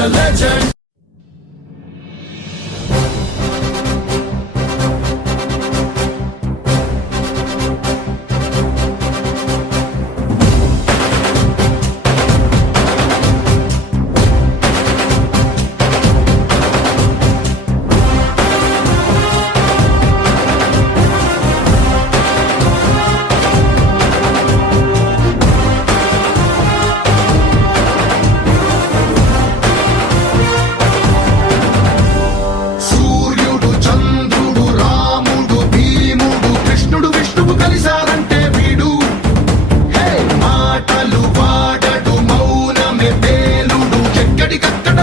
a legend.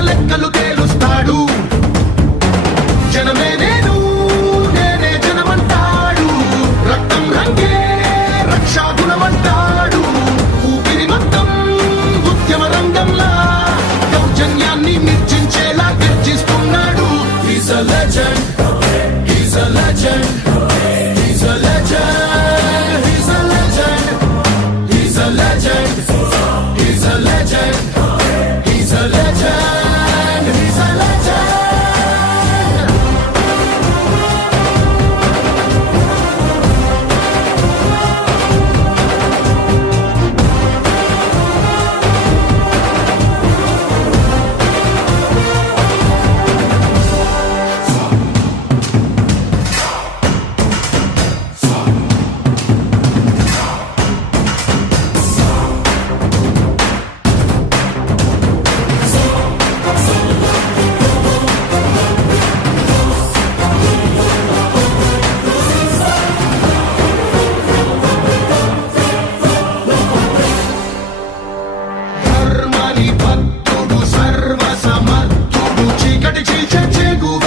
లెక్కలు తేలుస్తాడు జనమే నేను నేనే జనమంటాడు రక్తం రంగే రక్షాగుణమంటాడు ఊపిరి మొత్తం ఉద్యమ రంగంలా దౌర్జన్యాన్ని నిర్జించేలా గర్జిస్తున్నాడు He's a legend, he's a legend, he's a legend, he's a legend, he's a legend, he's a legend, he's a legend. చీకటి చీల్చే చేగువ